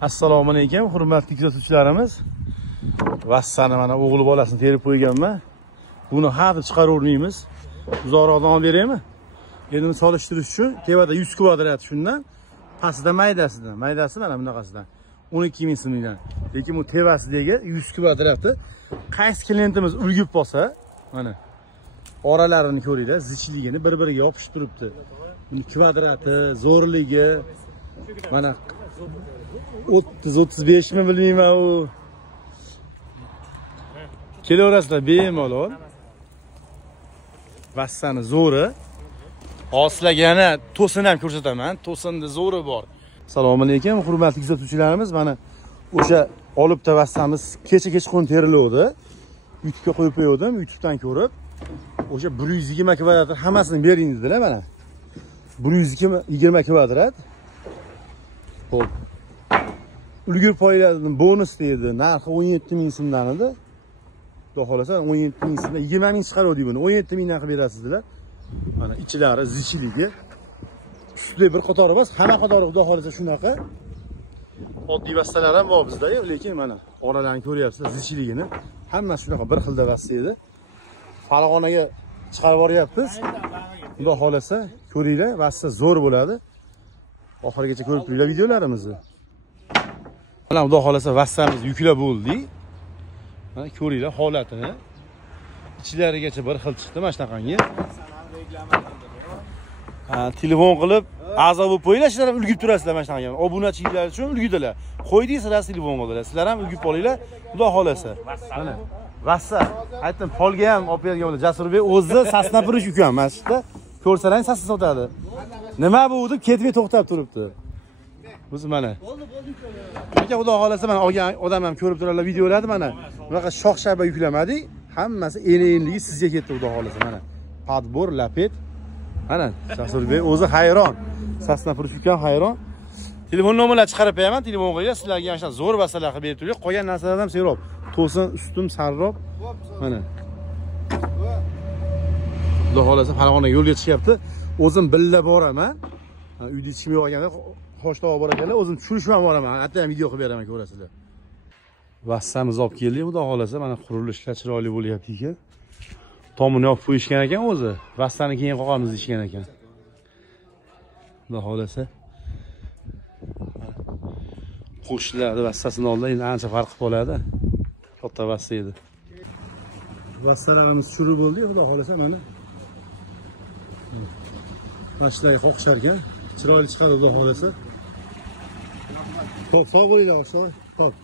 Assalomu alaykum, hurmatli kuzatuvchilarimiz. Vassani mana o'g'li bolasini terib qo'yganman. Buni hadib chiqaravermaymiz. Uzoqroqdan olib beraymi? Endi solishtirish uchun tevada 100 kvadrat shundan, pastida maydasi mana bunaqasidan 12 ming so'mdan. Lekin bu tevasidagi 100 kvadratni qaysi klientimiz ulgib bo'lsa, mana oralarini ko'ringlar, zichligini bir-biriga yopishib turibdi. Buni kvadrati, zo'rligi mana 30-35 mi bilmayman u. Kelaverasizlar bemalol. Vassani zo'ri. Hozirlarga yana to'sin ham ko'rsataman. To'sinning zo'ri bor. Assalomu alaykum, hurmatli kuzatuvchilarimiz. Mana o'sha olibda vassamiz kecha-kechqurun teriluvdi. YouTube'ga qo'yib qo'ydim, YouTube'dan ko'rib. O'sha 120 kvadrat hammasini bering dedilar mana. 120 kvadrat. Xo'p. Ulgurib qo'yiladigan bonus deydi. Narxi 17 ming so'mdan edi. Xudo xolasa 17 ming so'mdan 20 ming chiqaruvdik buni. 17 mingdan qilib berasizlar. Mana ichlari, zichligi. Ustida bir qatori emas, hamma qatori xudo xolasa shunaqa. Oddiy vassalar ham bor bizda, lekin mana oralarni ko'ryapsizlar, zichligini. Hammasi shunaqa bir xilda vassa edi. Farg'onaga chiqarib boryapmiz. Xudo xolasa ko'ringlar, vassa zo'r bo'ladi. Oxirigacha ko'rib turinglar videolarimizni. Mana xudo xolasa vassamiz yuklab bo'ldi. Mana ko'ringlar holatini. Ichlarigacha bir xil chiqdi mana shunaqangi. Telefon qilib a'zo bo'lib qo'yinglar, sizlar ham ulgib turasizlar mana shunaqangi. Obunachilar uchun ulgidilar. Qo'ydingiz, sizlar telefon qildilar. Sizlar ham ulgib qolinglar, xudo xolasa. Mana vassa aytdim, polga ham olib bergan bo'lar. Jasurbek o'zi sasna purish ukam mana shu yerda. Ko'rsalang sasna sotadi. Nima bu deb ketmay to'xtab turibdi. Biz mana. Lekin xudo xolasa mana olgan odam ham ko'rib turarlar videolarni mana. Bunaqa shox-shaba yuklamadik. Hammasi enligi sizga ketdi xudo xolasa mana. Padbor, lapet. Mana Jasurbek o'zi hayron. Sasna purish ukam hayron. Telefon nomerlarini chiqarib beraman, telefon qilinglar. Sizlarga yana shu zo'r vasalar qilib berib turibdi. Qolgan narsalar ham serob. To'sin, ustim sarrob. Mana. Xudo xolasa Farg'onaga yo'lga chiqyapti. O'zim billa boraman. Uyda ichim yo'q ekanda qo'shta olib bor ekanlar. O'zim tushirishim ham boraman. Hatto ham video qilib beraman, ko'rasizlar. Vassamiz olib keldik, xudo xolasa mana qurilishlar chiroyli bo'lyapti ekan. Tomini olib qo'yishgan ekan o'zi. Vassani keyin qo'yamiz deyishgan ekan. Xudo xolasa. Qo'shlarni vassasini oldidan endi ancha farq bo'ladi. Katta vassa edi. Vassalarimiz shuru bo'ldi, xudo xolasa mana. Mashlarga qoqishar ekan. Chiroyli chiqadi xudo xolasa. Xo'p, sog' bo'linglar, sog'. Xo'p.